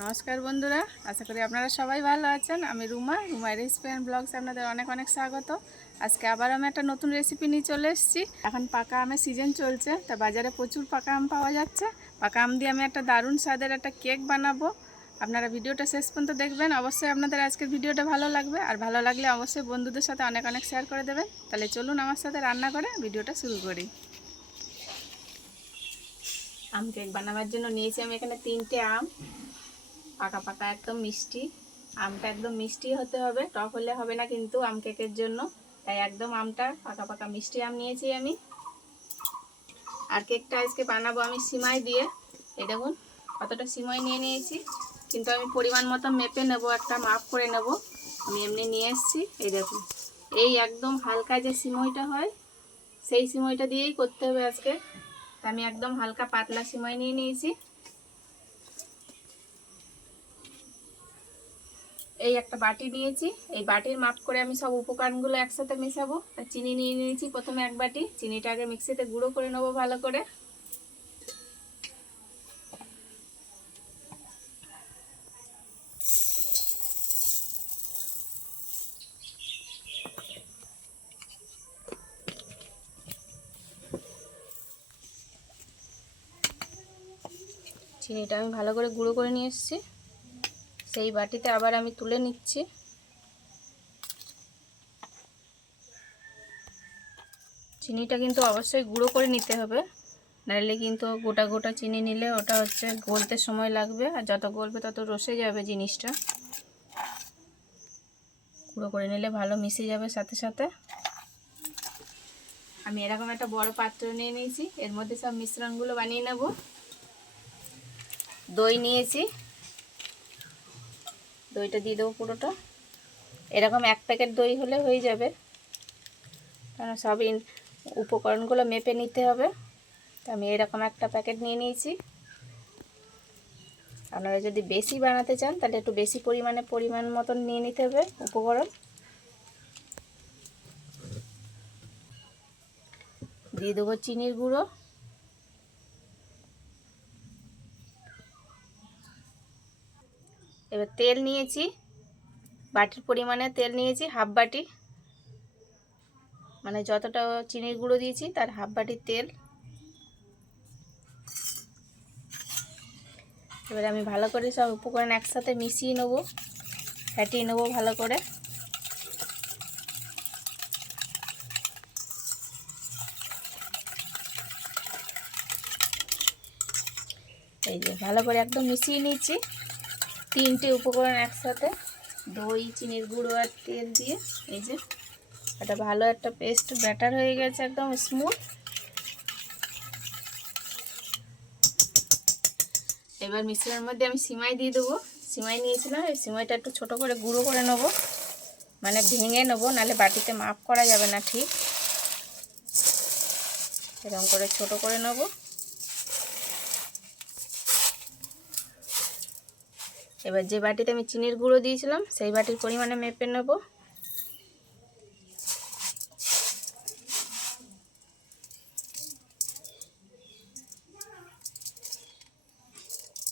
নমস্কার বন্ধুরা, আশা করি আপনারা সবাই ভালো আছেন। আমি রুমা রেসিপি অ্যান্ড ব্লগসে আপনাদের অনেক অনেক স্বাগত। আজকে আবার আমি একটা নতুন রেসিপি নিয়ে চলে এসেছি। এখন পাকা আমের সিজন চলছে, তা বাজারে প্রচুর পাকা আম পাওয়া যাচ্ছে। পাকা আম দিয়ে আমি একটা দারুণ স্বাদের একটা কেক বানাবো। আপনারা ভিডিওটা শেষ পর্যন্ত দেখবেন। অবশ্যই আপনাদের আজকের ভিডিওটা ভালো লাগবে, আর ভালো লাগলে অবশ্যই বন্ধুদের সাথে অনেক অনেক শেয়ার করে দেবেন। তাহলে চলুন আমার সাথে রান্না করে ভিডিওটা শুরু করি। আম কেক বানাবার জন্য নিয়েছি আমি এখানে 3টে আম, পাকা পাকা একদম মিষ্টি। আমটা একদম মিষ্টি হতে হবে, টক হলে হবে না কিন্তু আম কেকের জন্য। তাই একদম আমটা পাকা পাকা মিষ্টি আম নিয়েছি আমি। আর কেকটা আজকে বানাবো আমি সিমাই দিয়ে। এই দেখুন কতটা সিমাই নিয়ে নিয়েছি, কিন্তু আমি পরিমাণ মতো মেপে নেব, একটা মাপ করে নেব। আমি এমনি নিয়ে এসেছি। এই দেখুন, এই একদম হালকা যে সিমইটা হয় সেই সিমইটা দিয়েই করতে হবে আজকে। আমি একদম হালকা পাতলা সিমাই নিয়ে নিয়েছি। এই একটা বাটি নিয়েছি, এই বাটির মাপ করে আমি সব উপকরণগুলো একসাথে মেশাবো। চিনি নিয়ে নিয়েছি প্রথমে এক বাটি। চিনিটা আগে মিক্সিতে গুঁড়ো করে নেবো ভালো করে। চিনিটা আমি ভালো করে গুঁড়ো করে নিয়ে এসেছি, সেই বাটিতে আবার আমি তুলে নিচ্ছি। চিনিটা কিন্তু অবশ্যই গুঁড়ো করে নিতে হবে, নাহলে কিন্তু গোটা গোটা চিনি নিলে ওটা হচ্ছে গলতে সময় লাগবে, আর যত গলবে তত রসে যাবে জিনিসটা। গুঁড়ো করে নিলে ভালো মিশে যাবে সাথে সাথে। আমি এরকম একটা বড় পাত্র নিয়ে নিয়েছি, এর মধ্যে সব মিশ্রণগুলো বানিয়ে নেব। দই নিয়েছি, দইটা দিয়ে দেবো পুরোটা। এরকম 1 প্যাকেট দই হলে হয়ে যাবে, কারণ সব উপকরণগুলো মেপে নিতে হবে। তো আমি এরকম একটা প্যাকেট নিয়ে নিয়েছি। আপনারা যদি বেশি বানাতে চান তাহলে একটু বেশি পরিমাণ মতন নিয়ে নিতে হবে উপকরণ। দিয়ে দেবো চিনির গুঁড়ো। এবার তেল নিয়েছি, বাটির পরিমাণে তেল নিয়েছি, হাফ বাটি, মানে যতটা চিনির গুঁড়ো দিয়েছি তার হাফ বাটি তেল। এবার আমি ভালো করে সব উপকরণ একসাথে মিশিয়ে নেবো, ফ্যাটিয়ে নেবো ভালো করে। এই যে ভালো করে একদম মিশিয়ে নিচ্ছি 3টে উপকরণ একসাথে, দই, চিনির গুঁড়ো আর তেল দিয়ে। এই যে এটা ভালো একটা পেস্ট ব্যাটার হয়ে গেছে, একদম স্মুথ। এবার মিশ্রণের মধ্যে আমি সিমাই দিয়ে দেবো। সিমাই নিয়েছিলাম, এই সিমাইটা একটু ছোট করে গুঁড়ো করে নেবো, মানে ভেঙে নেবো, নাহলে বাটিতে মাপ করা যাবে না ঠিক। এরকম করে ছোট করে নেবো। এবার যে বাটিতে আমি চিনির গুঁড়ো দিয়েছিলাম সেই বাটির পরিমাণে মেপে নেব।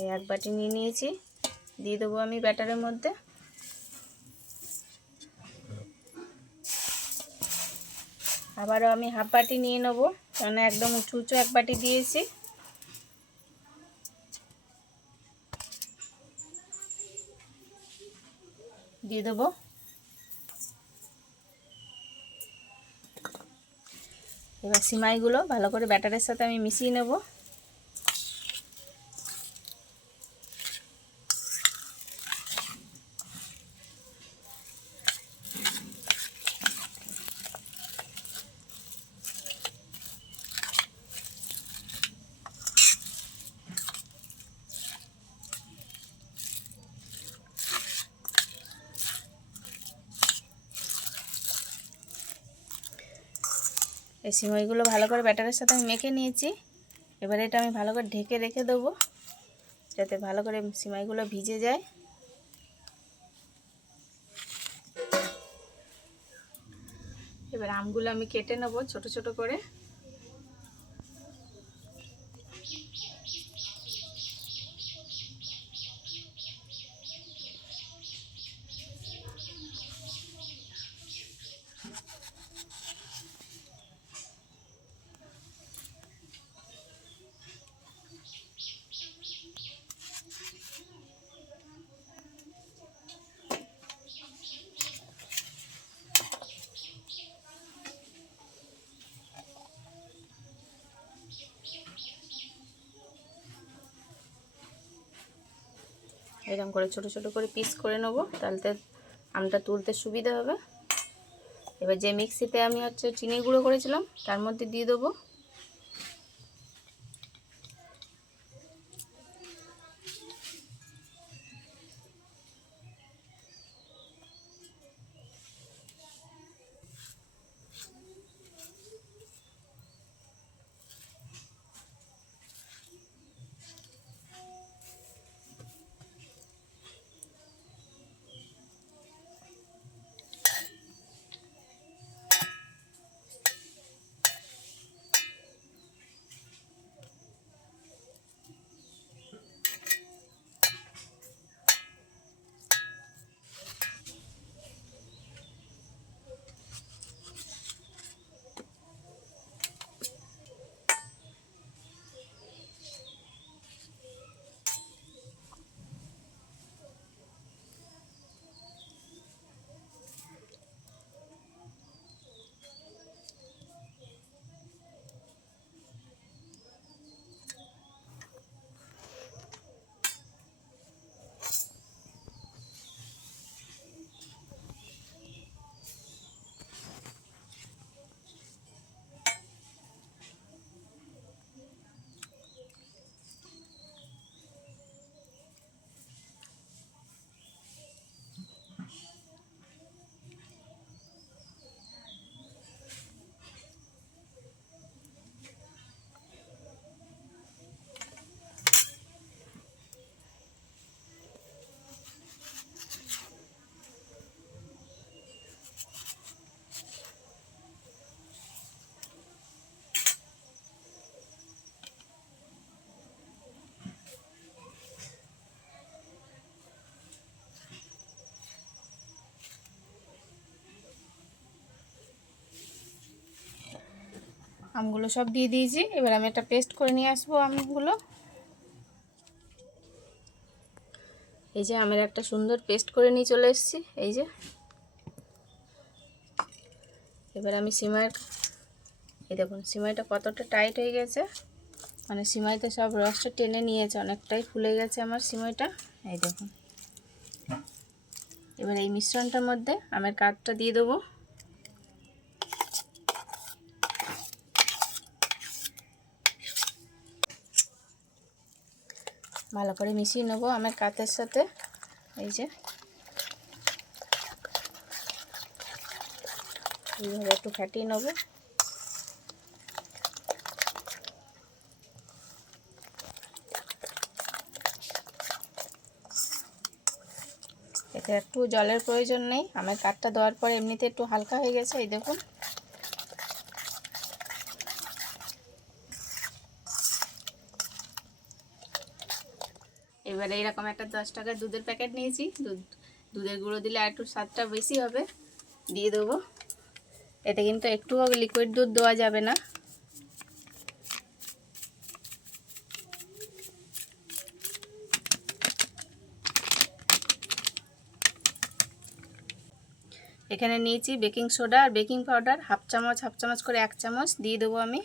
এই 1 বাটি নিয়ে নিয়েছি, দিয়ে দেবো আমি ব্যাটারের মধ্যে। আবারও আমি হাফ বাটি নিয়ে নেব, কারণ একদম উঁচু উঁচু 1 বাটি দিয়েছি। দিয়ে দেবো। এবার সিমাইগুলো ভালো করে ব্যাটারের সাথে আমি মিশিয়ে নেব। এই সিমাইগুলো ভালো করে ব্যাটারের সাথে আমি মেখে নিয়েছি। এবার এটা আমি ভালো করে ঢেকে রেখে দেবো, যাতে ভালো করে সিমাইগুলো ভিজে যায়। এবার আমগুলো আমি কেটে নেব ছোট ছোট করে। এরকম করে ছোট ছোট করে পিস করে নেবো, তাহলে আমটা তুলতে সুবিধা হবে। এবার যে মিক্সিতে আমি চিনি গুঁড়ো করেছিলাম তার মধ্যে দিয়ে দেবো। আমগুলো সব দিয়ে দিয়েছি। এবার আমি একটা পেস্ট করে নিয়ে আসবো আমগুলো। এই যে আমের একটা সুন্দর পেস্ট করে নিয়ে চলে এসেছি। এই যে এবার আমি এই দেখুন সিমাইটা কতটা টাইট হয়ে গেছে, মানে সিমাইতে সব রসটা টেনে নিয়েছে, অনেকটাই ফুলে গেছে আমার সিমাইটা। এই দেখুন। এবার এই মিশ্রণটার মধ্যে আমের কাঠটা দিয়ে দেবো। ভালো করে মিশিয়ে নেবো আমের কাঠের সাথে। এই যে এইভাবে একটু ফাটিয়ে নেবো। এতে একটু জলের প্রয়োজন নেই, আমের কাঠটা দেওয়ার পরে এমনিতে একটু হালকা হয়ে গেছে। এই দেখুন। এবারে এইরকম একটা 10 টাকার দুধের প্যাকেট নিয়েছি। দুধের গুঁড়ো দিলে আর একটু স্বাদটা বেশি হবে, দিয়ে দেবো। এতে কিন্তু একটুও লিকুইড দুধ দেওয়া যাবে না। এখানে নিয়েছি বেকিং সোডা আর বেকিং পাউডার হাফ চামচ করে 1 চামচ দিয়ে দেবো আমি।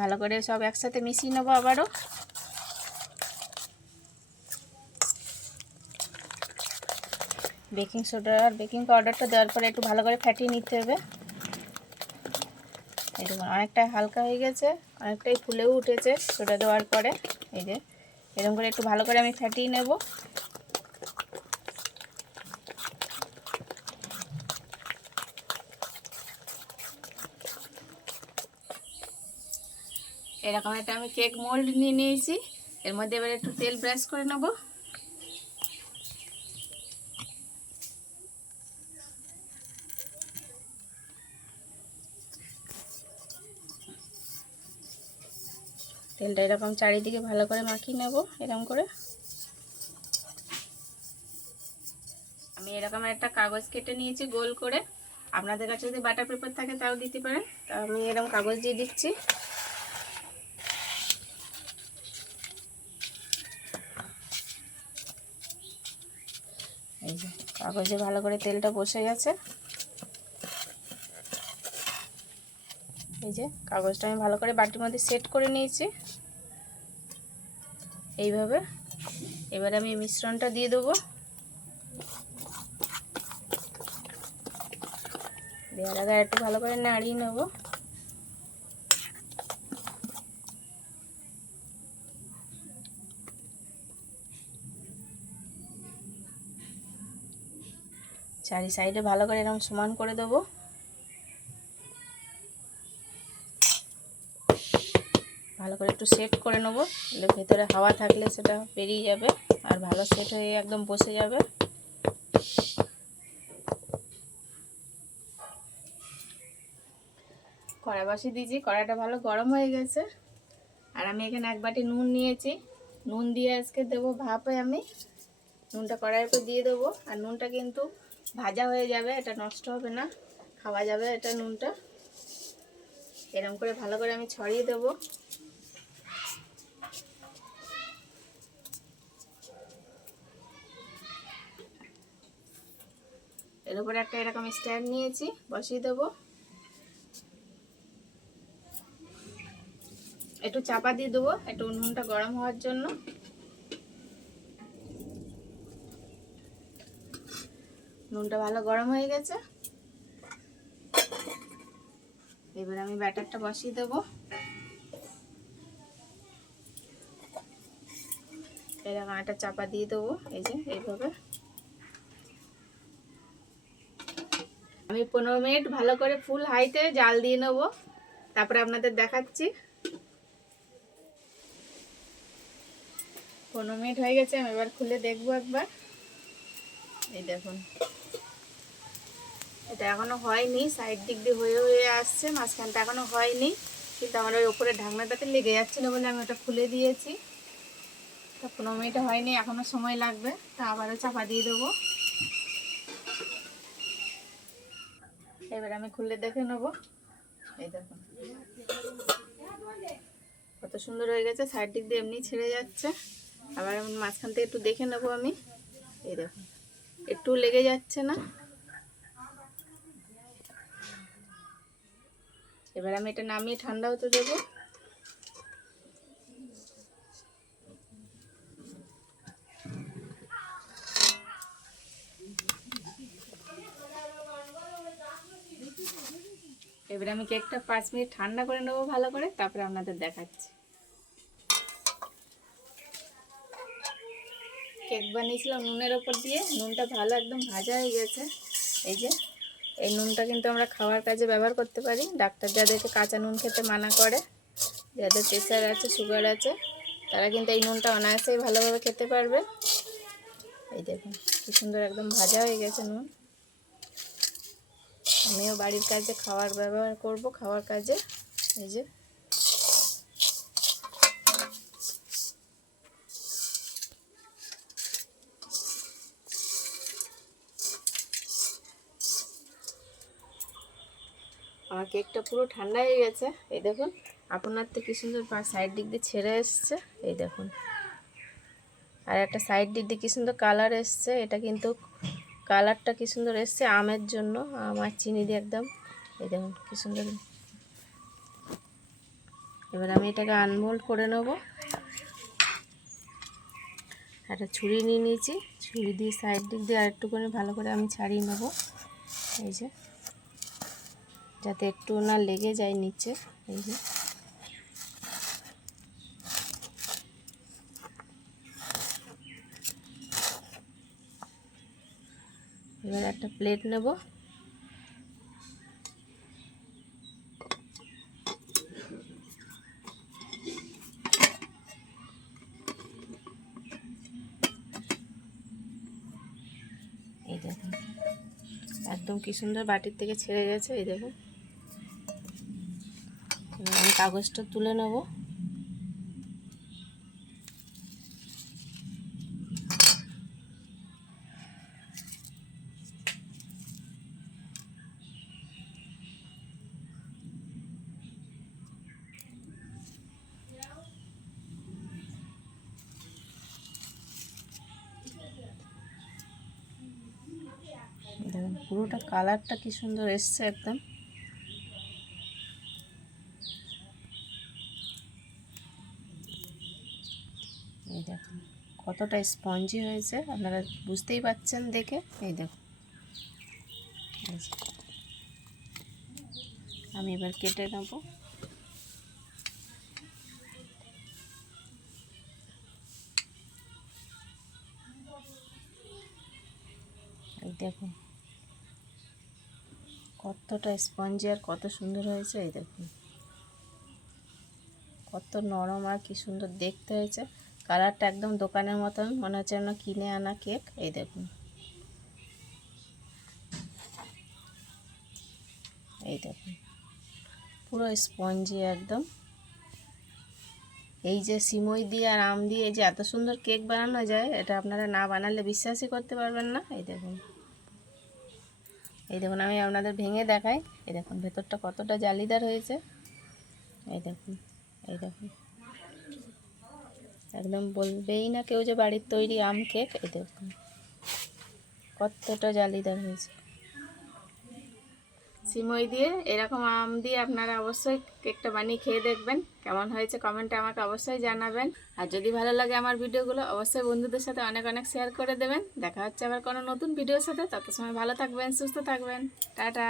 ভালো করে সব একসাথে মিশিয়ে নেবো আবারও। বেকিং সোডা আর বেকিং পাউডারটা দেওয়ার পরে একটু ভালো করে ফাটিয়ে নিতে হবে। এই দেখুন অনেকটা হালকা হয়ে গেছে, অনেকটাই ফুলেও উঠেছে সোডা দেওয়ার পরে। এই যে এরকম করে একটু ভালো করে আমি ফাটিয়ে নেব। এরকম একটা আমি কেক মোল্ড নিয়ে নিয়েছি। এর মধ্যে এবার একটু তেল ব্রাশ করে নেব। তেলটা এরকম চারিদিকে ভালো করে মাখিয়ে নেব। এরকম করে আমি এরকম একটা কাগজ কেটে নিয়েছি গোল করে। আপনাদের কাছে যদি বাটার পেপার থাকে তাও দিতে পারেন। তা আমি এরকম কাগজ দিয়ে দিচ্ছি। এই যে কাগজে ভালো করে তেলটা বসে গেছে। এই যে কাগজটা আমি ভালো করে বাটির মধ্যে সেট করে নিয়েছি। এইভাবে। এবার আমি মিশ্রণটা দিয়ে দেবো। দেওয়ার আগে একটু ভালো করে নাড়িয়ে নেব। চারি সাইডে ভালো করে এরকম সমান করে দেবো। ভালো করে একটু সেট করে নেব, এর ভেতরে হাওয়া থাকলে সেটা বেরিয়ে যাবে আর ভালো সেট হয়ে একদম বসে যাবে। কড়া বসিয়ে দিয়েছি, কড়াটা ভালো গরম হয়ে গেছে। আর আমি এখানে 1 বাটি নুন নিয়েছি। নুন দিয়ে আজকে দেবো ভাপে। আমি নুনটা কড়াইয়ের উপর দিয়ে দেবো। আর নুনটা কিন্তু ভাজা হয়ে যাবে, এটা নষ্ট হবে না, খাওয়া যাবে এটা নুনটা। এরকম করে ভালো করে আমি ছড়িয়ে দেবো। এর উপরে একটা এরকম স্ট্যান্ড নিয়েছি, বসিয়ে দেবো। একটু চাপা দিয়ে দেবো একটু নুনটা গরম হওয়ার জন্য। নুনটা ভালো গরম হয়ে গেছে। এবার আমি ব্যাটারটা বসিয়ে দেবো। এরকম একটা চাপা দিয়ে দেবো, এই যে এইভাবে। আমি 15 মিনিট ভালো করে ফুল হাইতে জাল দিয়ে নেব, তারপরে আপনাদের দেখাচ্ছি। 15 মিনিট হয়ে গেছে, আমি এবার খুলে দেখবো একবার। এই দেখুন, এটা এখনো হয়নি, সাইড দিক দিয়ে হয়ে হয়ে আসছে, মাঝখানটা এখনো হয়নি, কিন্তু আমার ওই উপরে ঢাকনাটাতে লেগে যাচ্ছিলো বলে আমি ওটা খুলে দিয়েছি। তা 15 মিনিট হয়নি, এখনো সময় লাগবে, তা আবারও চাপা দিয়ে দেবো। এবার আমি খুলে দেখে নেবো। এই দেখুন কত সুন্দর হয়ে গেছে, সাইড দিক দিয়ে এমনি ছেড়ে যাচ্ছে। আবার আমি মাঝখান থেকে একটু দেখে নেবো আমি। এই দেখুন একটু লেগে যাচ্ছে না। এবার আমি এটা নামিয়ে ঠান্ডা হতে দেবো। এবার আমি কেকটা 5 মিনিট ঠান্ডা করে নেবো ভালো করে, তারপরে আপনাদের দেখাচ্ছি। কেক বানিয়েছিলাম নুনের ওপর দিয়ে, নুনটা ভালো একদম ভাজা হয়ে গেছে। এই যে এই নুনটা কিন্তু আমরা খাওয়ার কাজে ব্যবহার করতে পারি। ডাক্তার যাদেরকে কাঁচা নুন খেতে মানা করে, যাদের প্রেশার আছে, সুগার আছে, তারা কিন্তু এই নুনটা অনায়াসেই ভালোভাবে খেতে পারবে। এই দেখুন কি সুন্দর একদম ভাজা হয়ে গেছে নুন। আমিও বাড়ির কাজে খাওয়ার ব্যবহার করব, খাওয়ার কাজে। এই যে আমার কেকটা পুরো ঠান্ডা হয়ে গেছে। এই দেখুন আপনার তো কি সুন্দর সাইড দিক দিয়ে ছেড়ে এসছে। এই দেখুন আর একটা সাইড দিক দিয়ে কি সুন্দর কালার এসছে। এটা কিন্তু কালারটা কি সুন্দর এসছে আমের জন্য, আম আর চিনি দিয়ে একদম। এই দেখুন কি সুন্দর। এবার আমি এটাকে আনমোল্ড করে নেব। একটা ছুরি নিয়ে নিয়েছি, ছুরি দিয়ে সাইড দিক দিয়ে আরেকটুখানি ভালো করে আমি ছাড়িয়ে নেব। এই যে যাতে একটু না লেগে যায় নিচে। এই যে এবার একটা প্লেট নেব। এই দেখুন একদম কি সুন্দর বাটির থেকে ছেড়ে গেছে। এই দেখুন এবার আমি কাগজটা তুলে নেব। দেখুন পুরোটা কালারটা কি সুন্দর এসছে একদম। এই এই দেখুন কতটা স্পঞ্জি হয়েছে, আপনারা বুঝতেই পাচ্ছেন দেখে। এই দেখুন এই যে। আমি এবার কেটে নেব। এই দেখুন কতটা স্পঞ্জি আর কত সুন্দর হয়েছে। এই দেখুন কত নরম আর কি সুন্দর দেখতে হয়েছে। কালারটা একদম দোকানের মতন মনে হচ্ছে যেন কিনে আনা কেক। এই দেখুন এই দেখুন পুরো স্পঞ্জি একদম। এই যে সিমই দিয়ে আর আম দিয়ে যে এত সুন্দর কেক বানানো যায়, এটা আপনারা না বানালে বিশ্বাসই করতে পারবেন না। এই দেখুন এই দেখুন আমি আপনাদের ভেঙে দেখাই। এই দেখুন ভেতরটা কতটা জালিদার হয়েছে। এই দেখুন এই দেখুন একদম বলবেই না কেউ যে বাড়ির তৈরি আম কেক। এই দেখুন কতটা জালিদার হয়েছে। সিমই দিয়ে এরকম আম দিয়ে আপনারা অবশ্যই কেকটা বানিয়ে খেয়ে দেখবেন, কেমন হয়েছে কমেন্টে আমাকে অবশ্যই জানাবেন। আর যদি ভালো লাগে আমার ভিডিওগুলো অবশ্যই বন্ধুদের সাথে অনেক অনেক শেয়ার করে দেবেন। দেখা হচ্ছে আবার কোনো নতুন ভিডিওর সাথে। তত সময় ভালো থাকবেন, সুস্থ থাকবেন। টাটা।